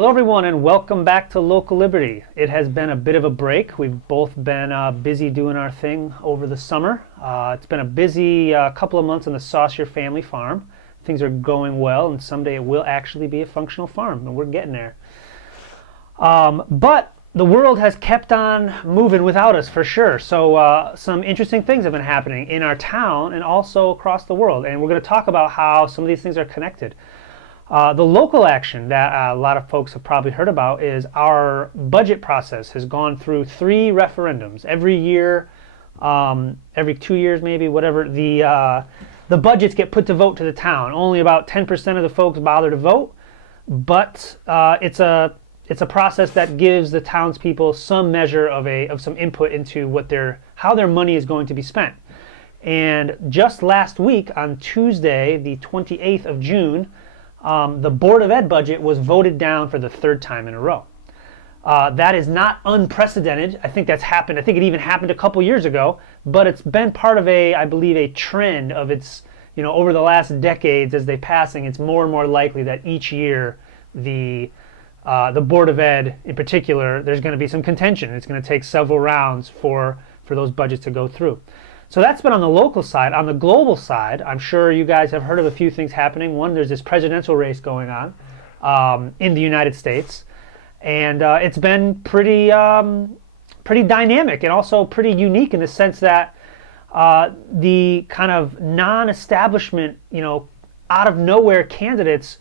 Hello everyone and welcome back to Local Liberty. It has been a bit of a break. We've both been busy doing our thing over the summer. It's been a busy couple of months on the Saucier family farm. Things are going well and someday it will actually be a functional farm and we're getting there. But the world has kept on moving without us for sure. So some interesting things have been happening in our town and also across the world. And we're going to talk about how some of these things are connected. The local action that a lot of folks have probably heard about is our budget process has gone through 3 referendums. Every year, every 2 years maybe, whatever, the budgets get put to vote to the town. Only about 10% of the folks bother to vote, but it's a process that gives the townspeople some measure of some input into how their money is going to be spent. And just last week, on Tuesday, the 28th of June, the Board of Ed budget was voted down for the 3rd time in a row. That is not unprecedented. I think that's happened. I think it even happened a couple years ago, but it's been part of I believe, a trend of over the last decades as they're passing. It's more and more likely that each year the Board of Ed, in particular, there's going to be some contention. It's going to take several rounds for those budgets to go through. So that's been on the local side. On the global side, I'm sure you guys have heard of a few things happening. One, there's this presidential race going on in the United States. And it's been pretty dynamic and also pretty unique in the sense that the kind of non-establishment, out of nowhere candidates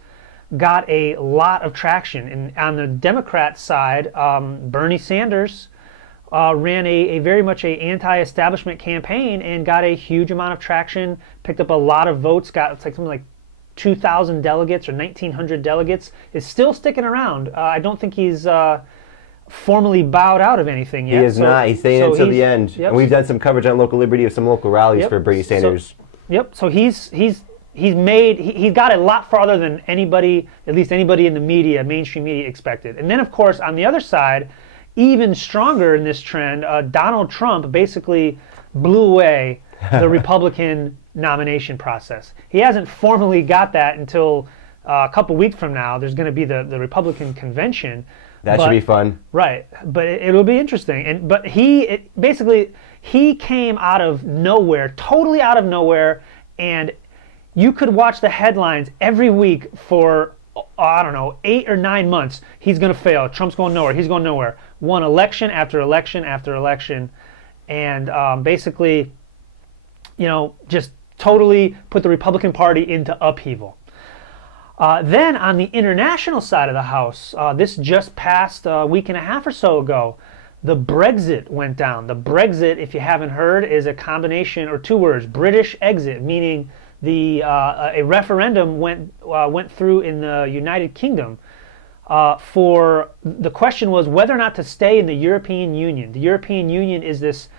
got a lot of traction. And on the Democrat side, Bernie Sanders ran a very much a anti-establishment campaign and got a huge amount of traction, picked up a lot of votes, got something like 2,000 delegates or 1,900 delegates, is still sticking around. I don't think he's formally bowed out of anything yet. He is not. He's staying until the end. Yep. And we've done some coverage on Local Liberty of some local rallies for Bernie Sanders. So he's got a lot farther than anybody, at least anybody in the media, mainstream media, expected. And then, of course, on the other side, even stronger in this trend, Donald Trump basically blew away the Republican nomination process. He hasn't formally got that until a couple weeks from now. There's going to be the Republican convention. That should be fun. Right, but it'll be interesting. But he came out of nowhere, totally out of nowhere, and you could watch the headlines every week for, I don't know, 8 or 9 months. He's going to fail. Trump's going nowhere. He's going nowhere. Won election after election after election, and basically, just totally put the Republican Party into upheaval. Then on the international side of the house, this just passed a week and a half or so ago, the Brexit went down. The Brexit, if you haven't heard, is a combination, or 2 words, British exit, meaning a referendum went through in the United Kingdom for the question was whether or not to stay in the European Union. The European Union is this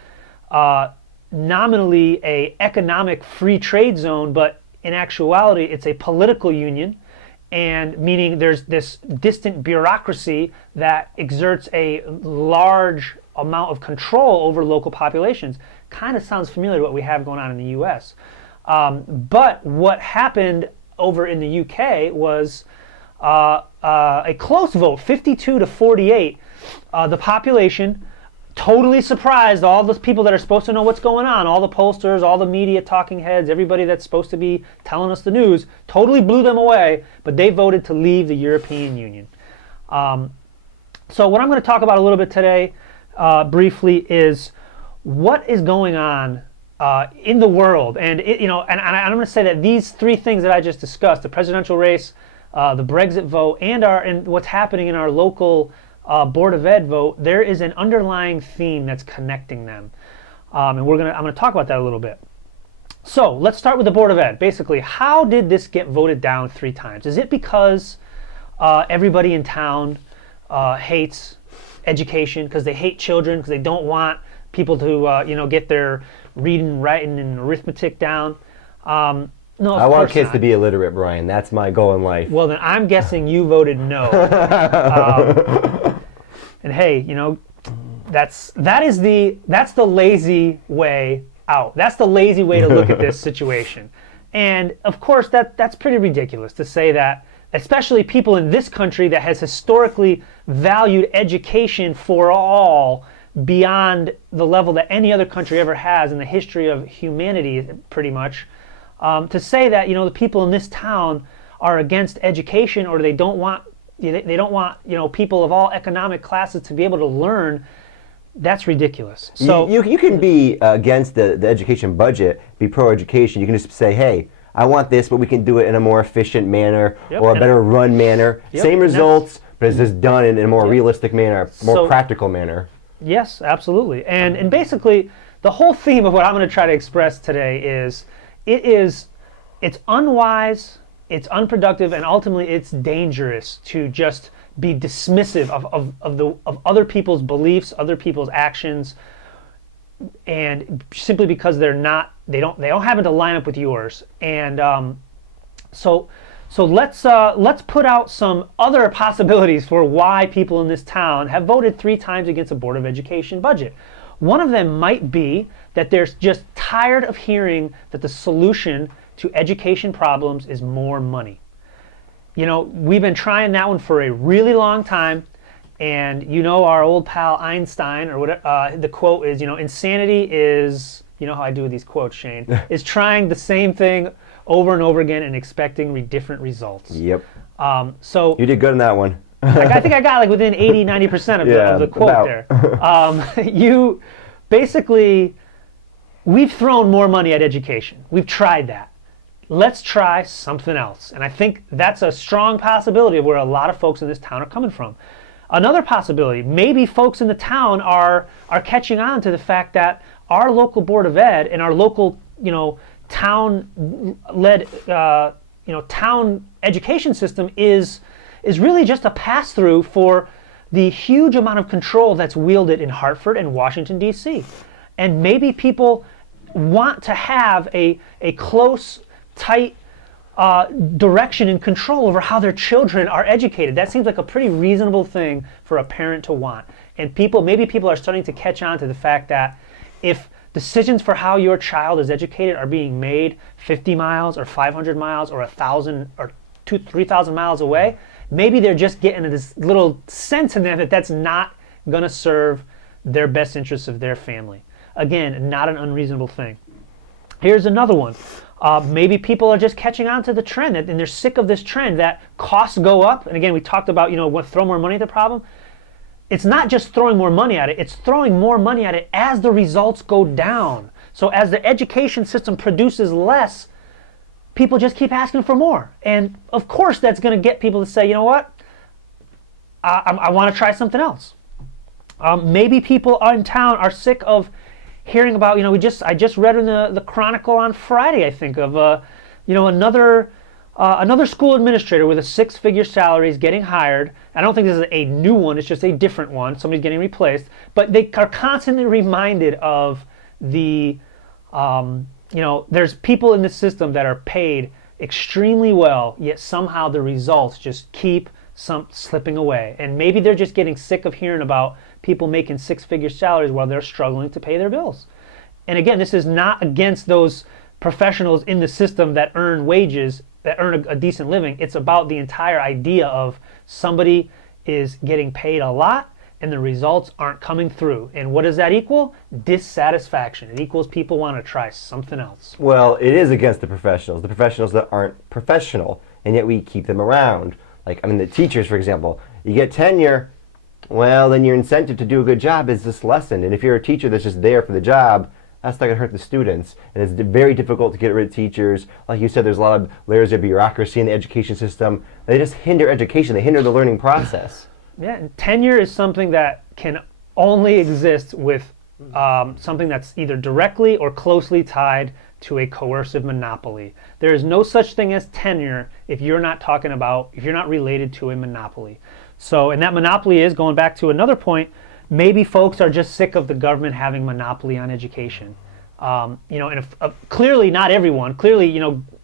nominally a economic free trade zone, but in actuality it's a political union, and meaning there's this distant bureaucracy that exerts a large amount of control over local populations. Kind of sounds familiar to what we have going on in the US. But what happened over in the UK was a close vote, 52 to 48. The population totally surprised all those people that are supposed to know what's going on, all the pollsters, all the media talking heads, everybody that's supposed to be telling us the news, totally blew them away, but they voted to leave the European Union. So what I'm going to talk about a little bit today, briefly, is what is going on in the world, and and I'm going to say that these 3 things that I just discussed, the presidential race, the Brexit vote, and what's happening in our local Board of Ed vote, there is an underlying theme that's connecting them, and I'm going to talk about that a little bit. So let's start with the Board of Ed. Basically, how did this get voted down 3 times? Is it because everybody in town hates education, because they hate children, because they don't want people to get their reading, writing, and arithmetic down? No, I want kids to be illiterate, Brian. That's my goal in life. Well, then I'm guessing you voted no. And hey, that's the lazy way out. That's the lazy way to look at this situation. And of course, that's pretty ridiculous to say that, especially people in this country that has historically valued education for all beyond the level that any other country ever has in the history of humanity, pretty much. To say that, you know, the people in this town are against education, or they don't want you know, people of all economic classes to be able to learn, that's ridiculous. So you can be against the education budget, be pro-education. You can just say, hey, I want this, but we can do it in a more efficient manner, or a better run manner. Same results, but it's just done in a more realistic manner, more practical manner. Yes, absolutely. And basically, the whole theme of what I'm going to try to express today is, it's unwise, it's unproductive, and ultimately it's dangerous to just be dismissive of other people's beliefs, other people's actions, and simply because they don't happen to line up with yours. And so let's put out some other possibilities for why people in this town have voted 3 times against a Board of Education budget. One of them might be that they're just tired of hearing that the solution to education problems is more money. You know, we've been trying that one for a really long time, and you know our old pal Einstein, or whatever, the quote is, you know, insanity is, you know how I do with these quotes, Shane, is trying the same thing over and over again and expecting different results. Yep. So you did good on that one. Like, I think I got like within 80-90% of the quote there. You basically, we've thrown more money at education. We've tried that. Let's try something else. And I think that's a strong possibility of where a lot of folks in this town are coming from. Another possibility, maybe folks in the town are catching on to the fact that our local Board of Ed and our local, you know, town-led, town education system is really just a pass-through for the huge amount of control that's wielded in Hartford and Washington, D.C. And maybe people want to have a close, tight direction and control over how their children are educated. That seems like a pretty reasonable thing for a parent to want. And maybe people are starting to catch on to the fact that if decisions for how your child is educated are being made 50 miles or 500 miles or 1,000 or 3,000 miles away, maybe they're just getting this little sense in them that that's not going to serve their best interests of their family. Again, not an unreasonable thing. Here's another one. Maybe people are just catching on to the trend, and they're sick of this trend that costs go up. And again, we talked about, you know, throw more money at the problem. It's not just throwing more money at it, it's throwing more money at it as the results go down. So as the education system produces less, people just keep asking for more. And of course that's going to get people to say, you know what, I want to try something else. Maybe people in town are sick of hearing about, you know, I just read in the Chronicle on Friday, I think, of another school administrator with a 6-figure salary is getting hired. I don't think this is a new one, it's just a different one. Somebody's getting replaced. But they are constantly reminded of the, there's people in the system that are paid extremely well, yet somehow the results just keep slipping away. And maybe they're just getting sick of hearing about people making 6-figure salaries while they're struggling to pay their bills. And again, this is not against those professionals in the system that earn wages, that earn a decent living. It's about the entire idea of somebody is getting paid a lot and the results aren't coming through. And what does that equal? Dissatisfaction. It equals people want to try something else. Well, it is against the professionals that aren't professional, and yet we keep them around. Like, I mean, the teachers, for example, you get tenure, well, then your incentive to do a good job is just lessened. And if you're a teacher that's just there for the job, that's not going to hurt the students. And it's very difficult to get rid of teachers. Like you said, there's a lot of layers of bureaucracy in the education system. They just hinder education. They hinder the learning process. Yeah, and tenure is something that can only exist with something that's either directly or closely tied to a coercive monopoly. There is no such thing as tenure if you're not related to a monopoly. So, and that monopoly is, going back to another point, maybe folks are just sick of the government having monopoly on education. Clearly not everyone. Clearly,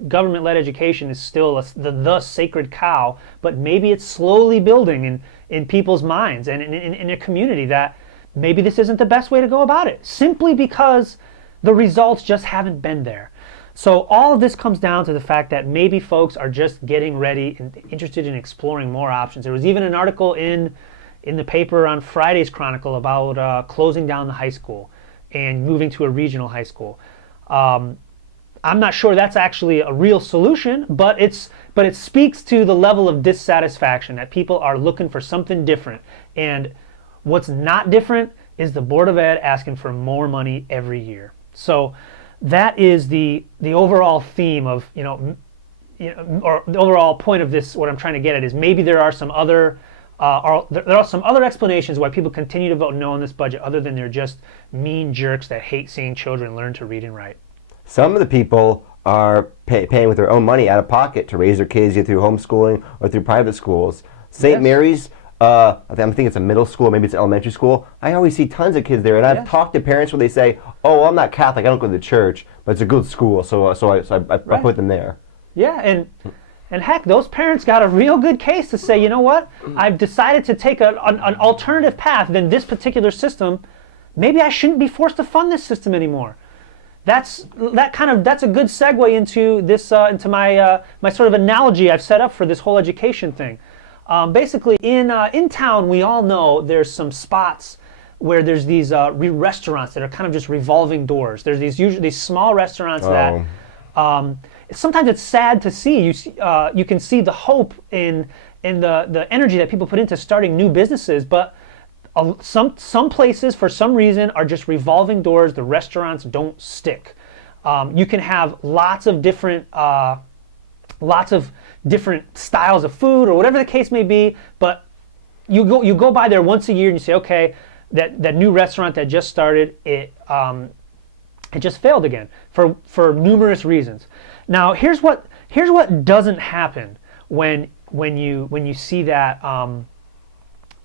government-led education is still the sacred cow, but maybe it's slowly building in people's minds and in a community that maybe this isn't the best way to go about it, simply because the results just haven't been there. So all of this comes down to the fact that maybe folks are just getting ready and interested in exploring more options. There was even an article in the paper on Friday's Chronicle about closing down the high school and moving to a regional high school. I'm not sure that's actually a real solution, but it speaks to the level of dissatisfaction that people are looking for something different. And what's not different is the Board of Ed asking for more money every year. So that is the overall theme of, or the overall point of this. What I'm trying to get at is maybe there are some other there are some other explanations why people continue to vote no on this budget, other than they're just mean jerks that hate seeing children learn to read and write. Some of the people are paying with their own money out of pocket to raise their kids either through homeschooling or through private schools. St. Mary's, I think it's a middle school, maybe it's elementary school. I always see tons of kids there, and I've talked to parents where they say, "Oh, I'm not Catholic, I don't go to the church, but it's a good school, so I put them there." Yeah, and heck, those parents got a real good case to say, you know what? I've decided to take an alternative path than this particular system. Maybe I shouldn't be forced to fund this system anymore. That's a good segue into this into my my sort of analogy I've set up for this whole education thing. Basically, in town, we all know there's some spots where there's these restaurants that are kind of just revolving doors. There's these small restaurants that sometimes it's sad to see. You can see the hope in the energy that people put into starting new businesses, but some places for some reason are just revolving doors. The restaurants don't stick. You can have lots of different styles of food or whatever the case may be, but you go by there once a year and you say, okay, that new restaurant that just started, it just failed again for numerous reasons. Now here's what doesn't happen when you see that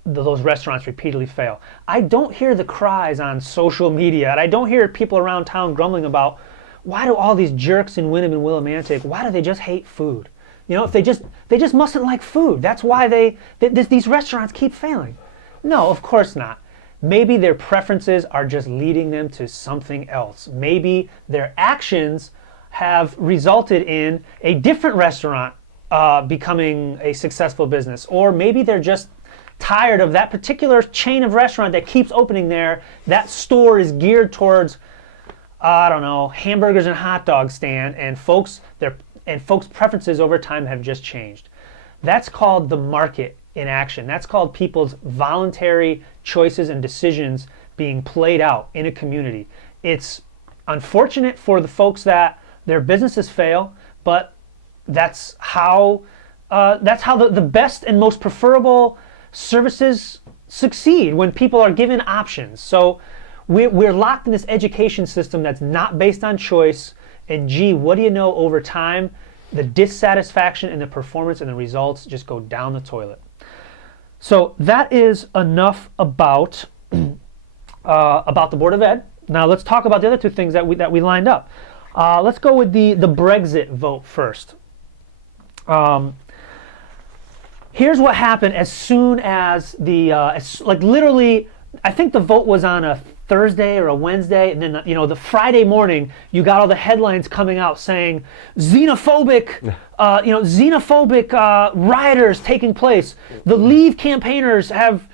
those restaurants repeatedly fail. I don't hear the cries on social media, and I don't hear people around town grumbling about, why do all these jerks in Windham and Willimantic, why do they just hate food? If they just mustn't like food. That's why these restaurants keep failing. No, of course not. Maybe their preferences are just leading them to something else. Maybe their actions have resulted in a different restaurant becoming a successful business. Or maybe they're just tired of that particular chain of restaurant that keeps opening there. That store is geared towards, I don't know, hamburgers and hot dog stand, and folks' preferences over time have just changed. That's called the market in action. That's called people's voluntary choices and decisions being played out in a community. It's unfortunate for the folks that their businesses fail, but that's how the best and most preferable services succeed, when people are given options. So we're locked in this education system that's not based on choice, and gee, what do you know, over time, the dissatisfaction and the performance and the results just go down the toilet. So that is enough about the Board of Ed. Now let's talk about the other two things that we lined up. Let's go with the Brexit vote first. Here's what happened as soon as literally, I think the vote was on a Thursday or a Wednesday, and then the Friday morning you got all the headlines coming out saying xenophobic rioters taking place. The Leave campaigners have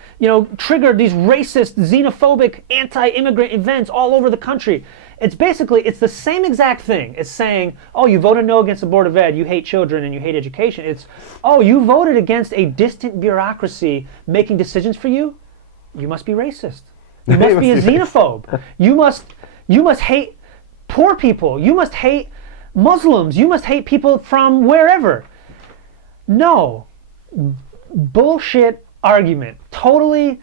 triggered these racist, xenophobic, anti-immigrant events all over the country. It's the same exact thing. It's saying, oh, you voted no against the Board of Ed, you hate children and you hate education. It's, oh, you voted against a distant bureaucracy making decisions for you? You must be racist. You must be a xenophobe. You must hate poor people. You must hate Muslims. You must hate people from wherever. No. Bullshit argument. Totally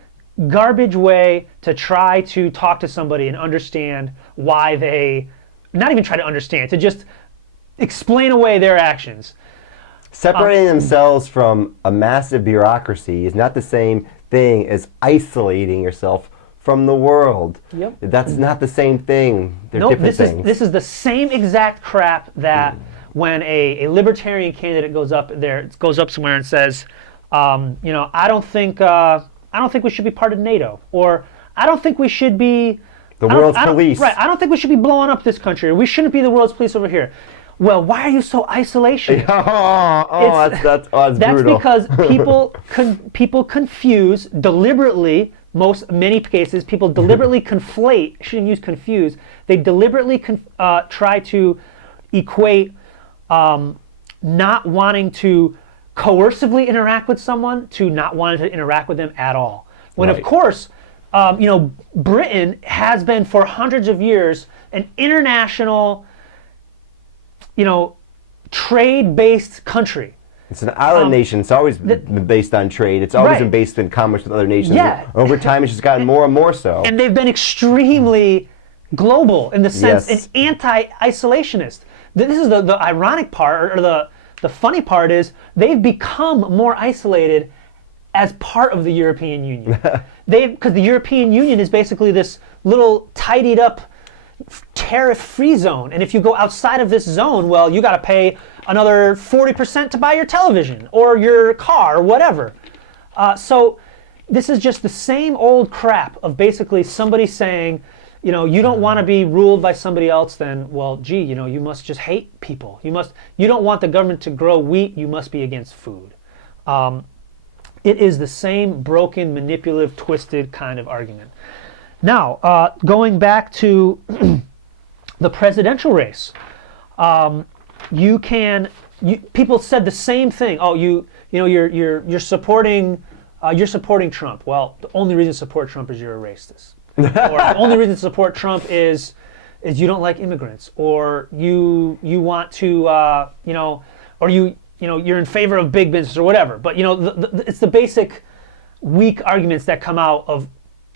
garbage way to try to talk to somebody and understand why they, not even try to understand, to just explain away their actions. Separating themselves from a massive bureaucracy is not the same thing as isolating yourself from the world. Yep. That's not the same thing. They're different things. This is the same exact crap that when a libertarian candidate goes up somewhere and says, I don't think we should be part of NATO, or I don't think we should be The world's police. Right. I don't think we should be blowing up this country. We shouldn't be the world's police over here. Well, why are you so isolationist? That's brutal. Because people confuse deliberately. Many cases, people deliberately conflate. I shouldn't use confuse. They deliberately try to equate not wanting to coercively interact with someone to not wanting to interact with them at all. When Right. of course, Britain has been for hundreds of years an international, trade-based country. It's an island nation. It's always been based on trade. It's always been based in commerce with other nations. Yeah. Over time, it's just gotten more and more so. And they've been extremely global in the sense, Yes. and anti-isolationist. This is the ironic part, or the funny part is, they've become more isolated as part of the European Union. Because the European Union is basically this little tidied up tariff-free zone, and if you go outside of this zone, well, you got to pay another 40% to buy your television or your car or whatever. So this is just the same old crap of basically somebody saying, you don't want to be ruled by somebody else, then, well, gee, you must just hate people. You don't want the government to grow wheat, you must be against food. It is the same broken, manipulative, twisted kind of argument. Now, going back to the presidential race, people said the same thing. Oh, you're supporting Trump. Well, the only reason to support Trump is you're a racist. Or the only reason to support Trump is you don't like immigrants, or you want to or you're in favor of big business or whatever. But it's the basic weak arguments that come out of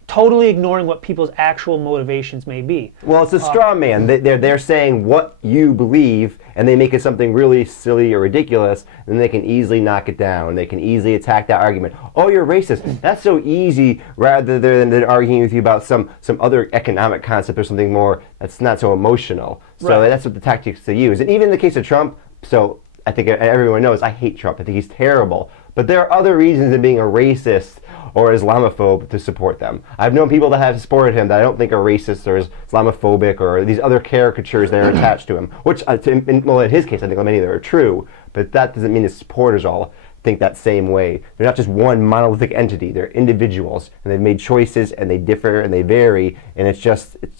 totally ignoring what people's actual motivations may be. Well, it's a straw man. They're saying what you believe, and they make it something really silly or ridiculous, and they can easily knock it down. They can easily attack that argument. Oh, you're racist. That's so easy, rather than arguing with you about some other economic concept or something more that's not so emotional. So Right. That's what the tactics they use. And even in the case of Trump, so I think everyone knows I hate Trump. I think he's terrible. But there are other reasons than being a racist or Islamophobe to support them. I've known people that have supported him that I don't think are racist or Islamophobic or these other caricatures that are attached to him, which, in his case, I think many of them are true, but that doesn't mean his supporters all think that same way. They're not just one monolithic entity. They're individuals, and they've made choices, and they differ, and they vary, and it's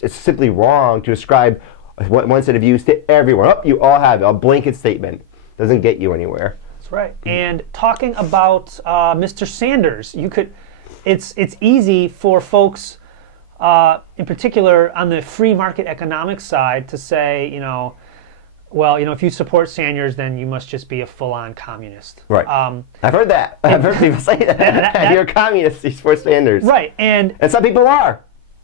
simply wrong to ascribe one set of views to everyone. Oh, you all have a blanket statement. Doesn't get you anywhere. That's right. And talking about Mr. Sanders, it's easy for folks, in particular on the free market economics side, to say, if you support Sanders, then you must just be a full-on communist. Right. I've heard that. I've heard people say that. You're a communist, you support Sanders. Right. And some people are.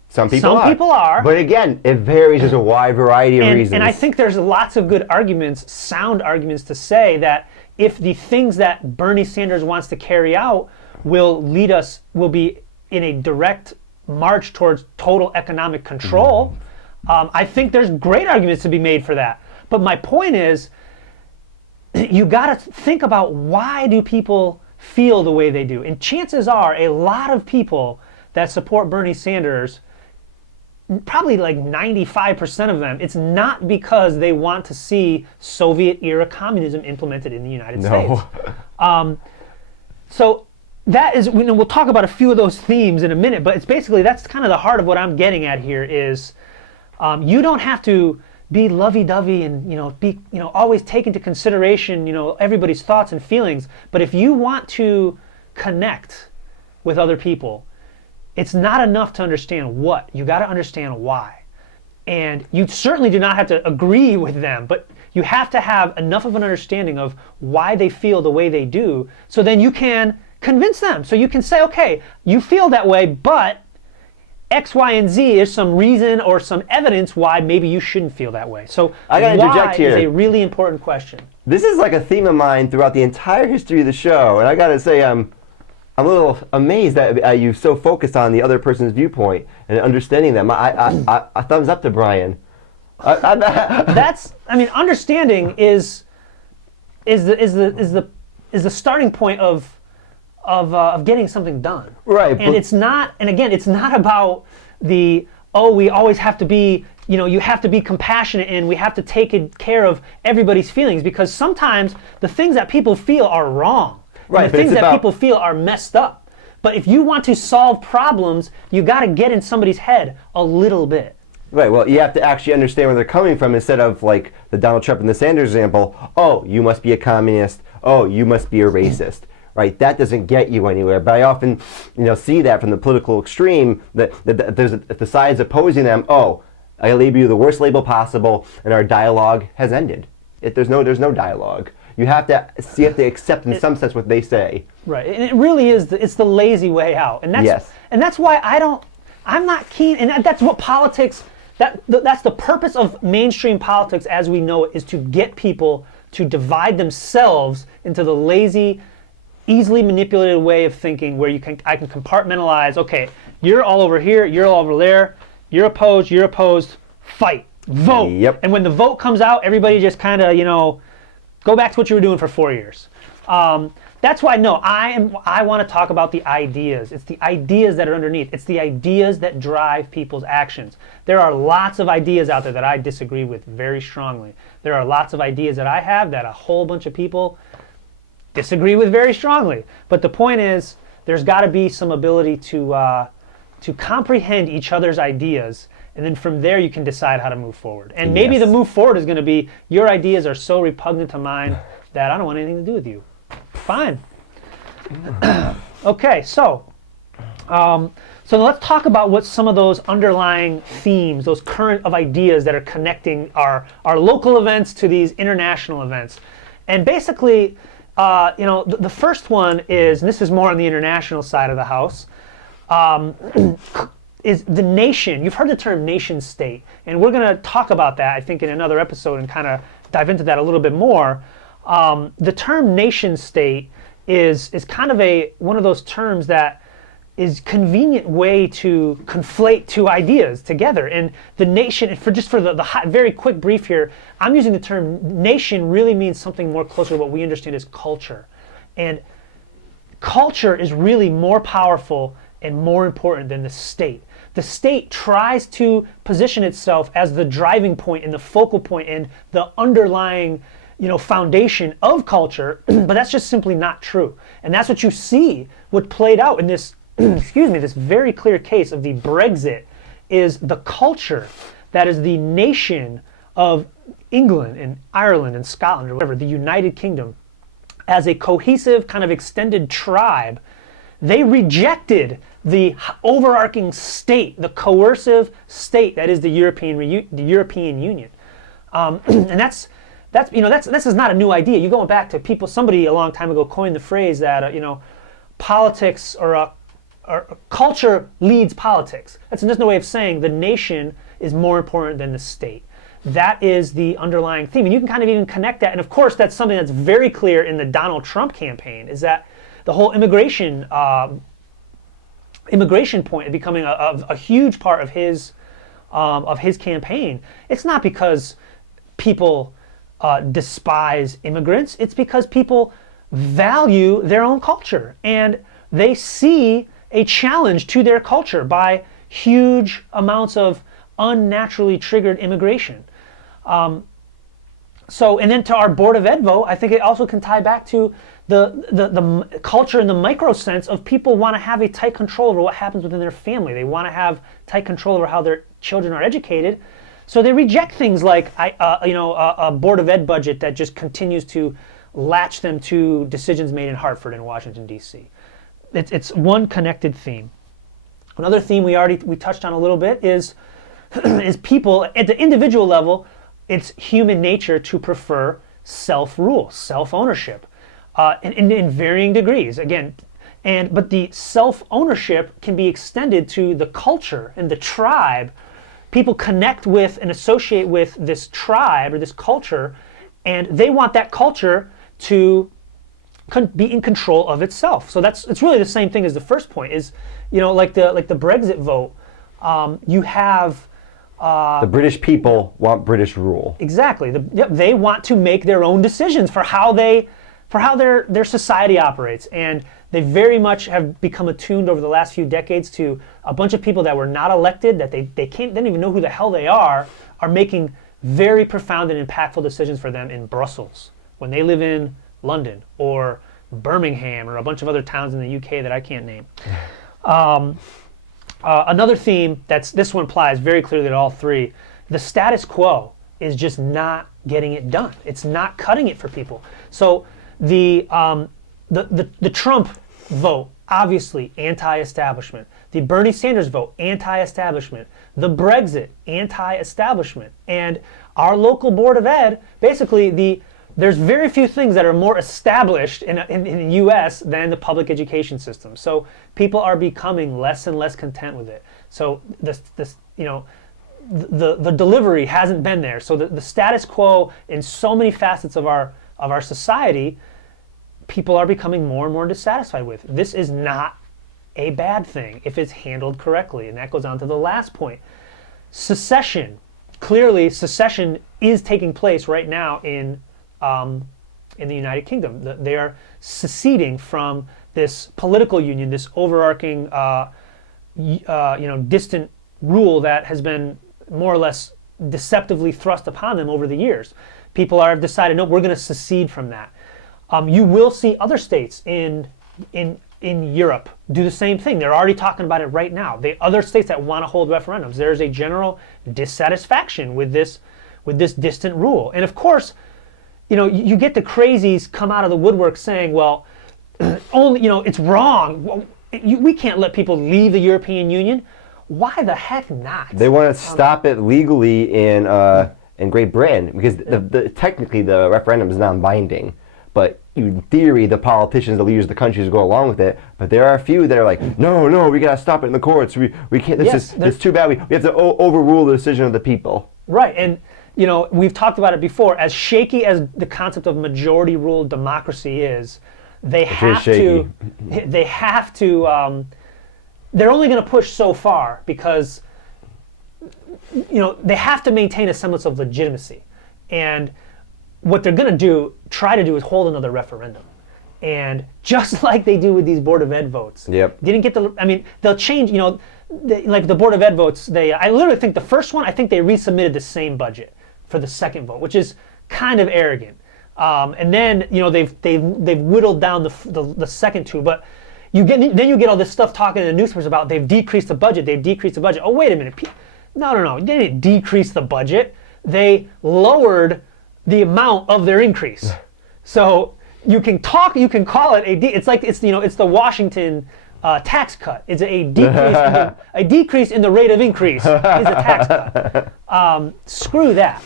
Some people are. But again, it varies. There's a wide variety of reasons. And I think there's lots of good arguments, sound arguments, to say that if the things that Bernie Sanders wants to carry out will be in a direct march towards total economic control, I think there's great arguments to be made for that. But my point is, you got to think about, why do people feel the way they do? And chances are a lot of people that support Bernie Sanders, probably like 95% of them, it's not because they want to see Soviet-era communism implemented in the United States. So that is, we'll talk about a few of those themes in a minute, but it's basically, that's kind of the heart of what I'm getting at here is, you don't have to be lovey-dovey and be always take into consideration everybody's thoughts and feelings, but if you want to connect with other people, it's not enough to understand what. You got to understand why. And you certainly do not have to agree with them, but you have to have enough of an understanding of why they feel the way they do, so then you can convince them. So you can say, okay, you feel that way, but X, Y, and Z is some reason or some evidence why maybe you shouldn't feel that way. So I gotta interject why here. is a really important question. This is like a theme of mine throughout the entire history of the show, and I gotta say I'm a little amazed that you're so focused on the other person's viewpoint and understanding them. I thumbs up to Brian. Understanding is the starting point of getting something done. Right. And it's not. And again, it's not about the oh, we always have to be, you have to be compassionate and we have to take care of everybody's feelings, because sometimes the things that people feel are wrong. Right, and the things that people feel are messed up. But if you want to solve problems, you got to get in somebody's head a little bit. Right, well, you have to actually understand where they're coming from, instead of like the Donald Trump and the Sanders example, oh, you must be a communist, oh, you must be a racist. Right, that doesn't get you anywhere. But I often, see that from the political extreme, that there's the sides opposing them. Oh, I label you the worst label possible, and our dialogue has ended. There's no dialogue. You have to accept in some sense what they say. Right, and it really is. It's the lazy way out, and that's why I'm not keen. And that's what politics. That's the purpose of mainstream politics as we know it, is to get people to divide themselves into the lazy, easily manipulated way of thinking, where I can compartmentalize. Okay, you're all over here, you're all over there, you're opposed, fight, vote. Yep. And when the vote comes out, everybody just kind of, go back to what you were doing for 4 years. That's why, no, I want to talk about the ideas. It's the ideas that are underneath. It's the ideas that drive people's actions. There are lots of ideas out there that I disagree with very strongly. There are lots of ideas that I have that a whole bunch of people disagree with very strongly. But the point is, there's got to be some ability to comprehend each other's ideas, and then from there you can decide how to move forward. And maybe the move forward is going to be, your ideas are so repugnant to mine that I don't want anything to do with you. Fine. Okay, so let's talk about what some of those underlying themes, those current of ideas that are connecting our local events to these international events. And basically, the first one is, and this is more on the international side of the house, is the nation. You've heard the term nation state, and we're going to talk about that, I think, in another episode and kind of dive into that a little bit more. The term nation state is kind of one of those terms that is convenient way to conflate two ideas together. And the nation, for the very quick brief here, I'm using the term nation really means something more closer to what we understand as culture. And culture is really more powerful and more important than the state. The state tries to position itself as the driving point and the focal point and the underlying foundation of culture, but that's just simply not true. And that's what you see what played out in this this very clear case of the Brexit, is the culture that is the nation of England and Ireland and Scotland, or whatever, the United Kingdom, as a cohesive kind of extended tribe. They rejected the overarching state, the coercive state that is the European Union, and that's this is not a new idea. You're going back to somebody a long time ago coined the phrase that politics or culture leads politics. That's just another way of saying the nation is more important than the state. That is the underlying theme, and you can kind of even connect that. And of course, that's something that's very clear in the Donald Trump campaign, is that the whole immigration point becoming a huge part of his campaign. It's not because people despise immigrants. It's because people value their own culture, and they see a challenge to their culture by huge amounts of unnaturally triggered immigration. And then to our Board of Ed vote, I think it also can tie back to the culture in the micro sense of people want to have a tight control over what happens within their family. They want to have tight control over how their children are educated. So they reject things like a Board of Ed budget that just continues to latch them to decisions made in Hartford and Washington, D.C. It's one connected theme. Another theme we touched on a little bit is people at the individual level. It's human nature to prefer self-rule, self-ownership, in varying degrees. But the self-ownership can be extended to the culture and the tribe. People connect with and associate with this tribe or this culture, and they want that culture to be in control of itself. So it's really the same thing as the first point. Is like the Brexit vote, you have. The British people want British rule. Exactly. They want to make their own decisions for how their society operates, and They very much have become attuned over the last few decades to a bunch of people that were not elected, that they don't even know who the hell they are making very profound and impactful decisions for them in Brussels, when they live in London or Birmingham or a bunch of other towns in the UK that I can't name. Another theme this one applies very clearly to all three. The status quo is just not getting it done. It's not cutting it for people. So the Trump vote, obviously anti-establishment. The Bernie Sanders vote, anti-establishment. The Brexit, anti-establishment. And our local Board of Ed, basically there's very few things that are more established in the U.S. than the public education system. So people are becoming less and less content with it. So the delivery hasn't been there. So the status quo in so many facets of our society, people are becoming more and more dissatisfied with. This is not a bad thing if it's handled correctly. And that goes on to the last point. Secession. Clearly, secession is taking place right now in the United Kingdom. They are seceding from this political union, this overarching, distant rule that has been more or less deceptively thrust upon them over the years. People have decided, no, we're going to secede from that. You will see other states in Europe do the same thing. They're already talking about it right now. Other states that want to hold referendums. There's a general dissatisfaction with this distant rule. And of course, you get the crazies come out of the woodwork saying, well, only, it's wrong. Well, we can't let people leave the European Union. Why the heck not? They want to stop it legally in Great Britain because technically the referendum is non-binding. But in theory, the politicians, the leaders of the countries go along with it. But there are a few that are like, no, we got to stop it in the courts. We can't. It's too bad. We have to overrule the decision of the people. Right, and we've talked about it before. As shaky as the concept of majority rule democracy is, they have to. They're only going to push so far because they have to maintain a semblance of legitimacy, and what they're going to try to do is hold another referendum. And just like they do with these Board of Ed votes, didn't get they'll change, like the Board of Ed votes, I literally think the first one, I think they resubmitted the same budget for the second vote, which is kind of arrogant. And then, they've whittled down the second two, but you get all this stuff talking in the newspapers about they've decreased the budget. Oh, wait a minute. No. They didn't decrease the budget. They lowered the amount of their increase. So you can call it it's the Washington tax cut. It's a decrease in the rate of increase is a tax cut. Screw that.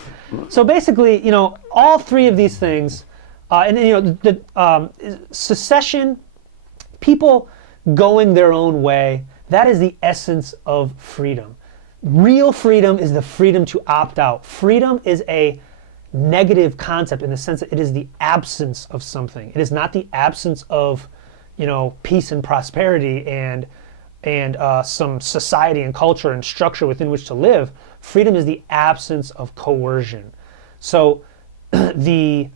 So basically, all three of these things, secession, people going their own way, that is the essence of freedom. Real freedom is the freedom to opt out. Freedom is a negative concept in the sense that it is the absence of something. It is not the absence of, peace and prosperity and some society and culture and structure within which to live. Freedom is the absence of coercion. So the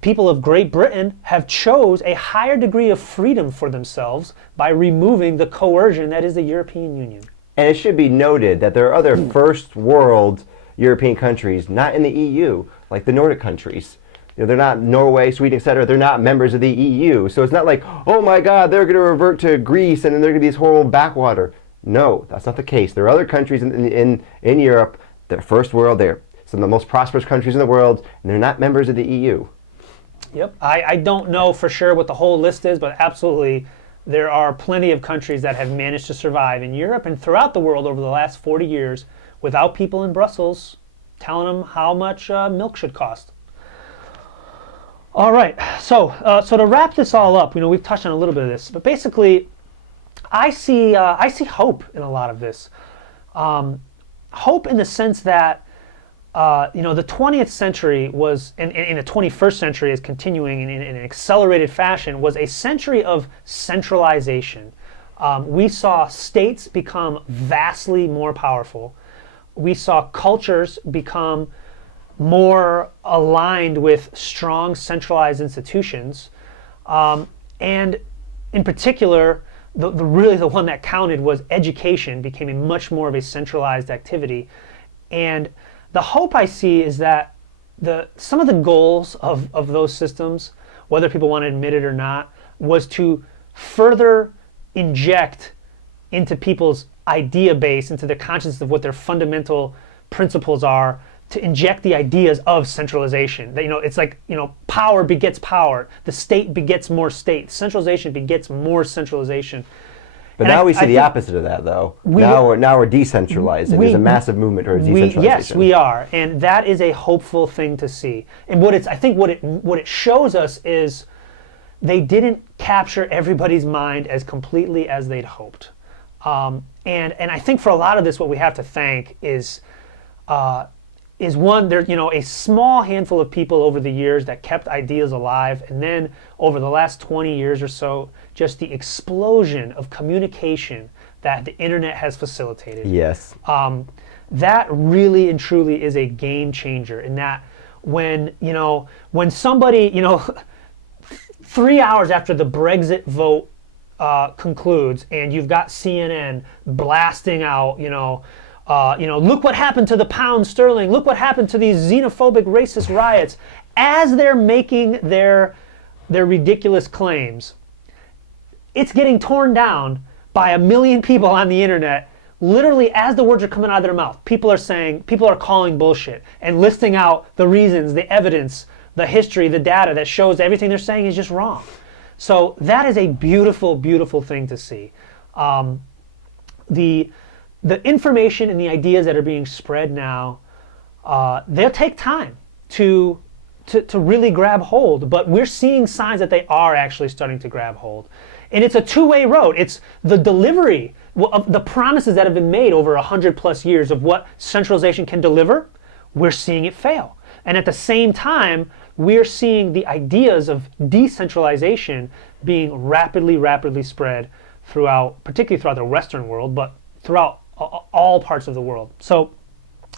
people of Great Britain have chose a higher degree of freedom for themselves by removing the coercion that is the European Union. And it should be noted that there are other first world European countries not in the EU, like the Nordic countries. They're not Norway, Sweden, etc. They're not members of the EU. So it's not like, oh my God, they're going to revert to Greece and then they're going to be this horrible backwater. No, that's not the case. There are other countries in Europe, the first world, they're some of the most prosperous countries in the world, and they're not members of the EU. Yep. I don't know for sure what the whole list is, but absolutely there are plenty of countries that have managed to survive in Europe and throughout the world over the last 40 years without people in Brussels telling them how much milk should cost. All right, so to wrap this all up, we've touched on a little bit of this, but basically, I see hope in a lot of this. Hope in the sense that the 20th century was, and the 21st century is continuing in an accelerated fashion, was a century of centralization. We saw states become vastly more powerful. We saw cultures become more aligned with strong centralized institutions. And in particular, really the one that counted was education became a much more of a centralized activity. And the hope I see is that some of the goals of those systems, whether people want to admit it or not, was to further inject into people's idea base, into their consciousness of what their fundamental principles are, to inject the ideas of centralization. That, it's like, power begets power. The state begets more state. Centralization begets more centralization. But And now I- we see I the think opposite of that, though. Now we're decentralizing. There's a massive movement towards decentralization. Yes, we are, and that is a hopeful thing to see. And what it shows us is they didn't capture everybody's mind as completely as they'd hoped. And I think for a lot of this, what we have to thank is one, there's a small handful of people over the years that kept ideas alive, and then over the last 20 years or so, just the explosion of communication that the internet has facilitated. Yes. That really and truly is a game changer. In that, when somebody 3 hours after the Brexit vote concludes, and you've got CNN blasting out, look what happened to the pound sterling. Look what happened to these xenophobic, racist riots. As they're making their ridiculous claims, it's getting torn down by 1 million people on the internet. Literally, as the words are coming out of their mouth, people are calling bullshit and listing out the reasons, the evidence, the history, the data that shows everything they're saying is just wrong. So that is a beautiful, beautiful thing to see. The information and the ideas that are being spread now, they'll take time to really grab hold, but we're seeing signs that they are actually starting to grab hold. And it's a two-way road. It's the delivery of the promises that have been made over 100+ years of what centralization can deliver. We're seeing it fail. And at the same time, we're seeing the ideas of decentralization being rapidly spread particularly throughout the Western world, but throughout all parts of the world. So,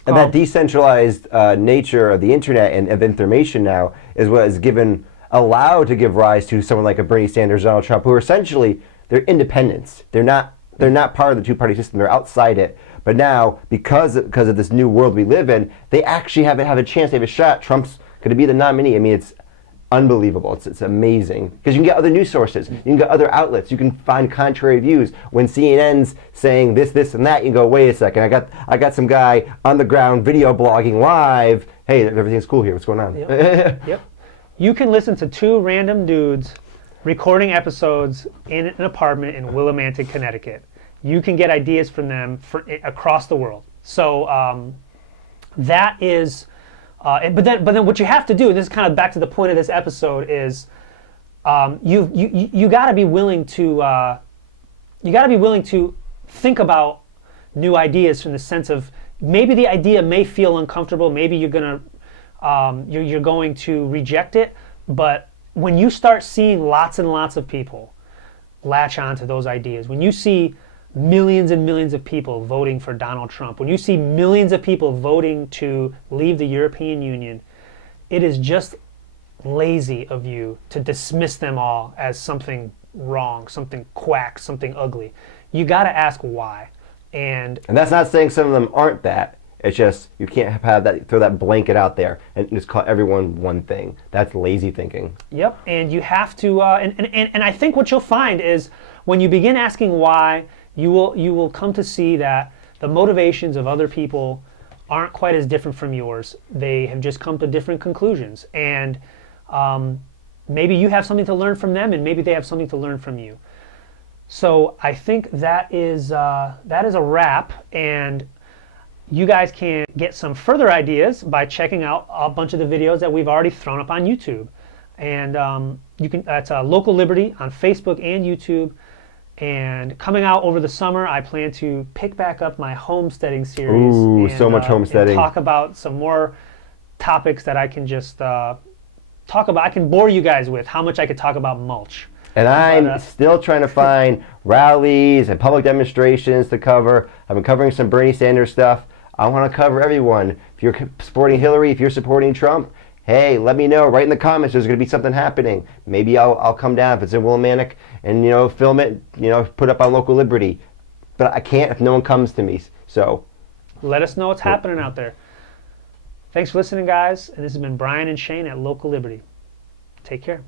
and that decentralized nature of the internet and of information now is what is allowed to give rise to someone like a Bernie Sanders, Donald Trump, who are essentially, they're independents. They're not part of the two-party system. They're outside it. But now, because of this new world we live in, they actually have a chance. They have a shot. Trump's going to be the nominee. I mean, it's unbelievable. It's amazing because you can get other news sources. You can get other outlets. You can find contrary views. When CNN's saying this, and that, you go, wait a second. I got some guy on the ground video blogging live. Hey, everything's cool here. What's going on? Yep. You can listen to two random dudes recording episodes in an apartment in Willimantic, Connecticut. You can get ideas from them across the world. So that is, but then what you have to do, and this is kind of back to the point of this episode, is you got to be willing to think about new ideas from the sense of maybe the idea may feel uncomfortable, maybe you're going to reject it, but when you start seeing lots and lots of people latch onto those ideas, when you see millions and millions of people voting for Donald Trump, when you see millions of people voting to leave the European Union, it is just lazy of you to dismiss them all as something wrong, something quack, something ugly. You got to ask why. And that's not saying some of them aren't that. It's just you can't have that, throw that blanket out there and just call everyone one thing. That's lazy thinking. Yep, and you have to, and I think what you'll find is when you begin asking why, you will come to see that the motivations of other people aren't quite as different from yours. They have just come to different conclusions, and maybe you have something to learn from them, and maybe they have something to learn from you. So I think that is a wrap, and you guys can get some further ideas by checking out a bunch of the videos that we've already thrown up on YouTube. And you can, that's Local Liberty on Facebook and YouTube. And coming out over the summer, I plan to pick back up my homesteading series. Ooh, so much homesteading. And talk about some more topics that I can just talk about. I can bore you guys with how much I could talk about mulch. And I'm still trying to find rallies and public demonstrations to cover. I've been covering some Bernie Sanders stuff. I want to cover everyone. If you're supporting Hillary, if you're supporting Trump, hey, let me know. Write in the comments. There's going to be something happening. Maybe I'll come down if it's in Willimantic and film it. Put up on local Liberty. But I can't if no one comes to me. So let us know what's happening out there. Thanks for listening, guys. And this has been Brian and Shane at Local Liberty. Take care.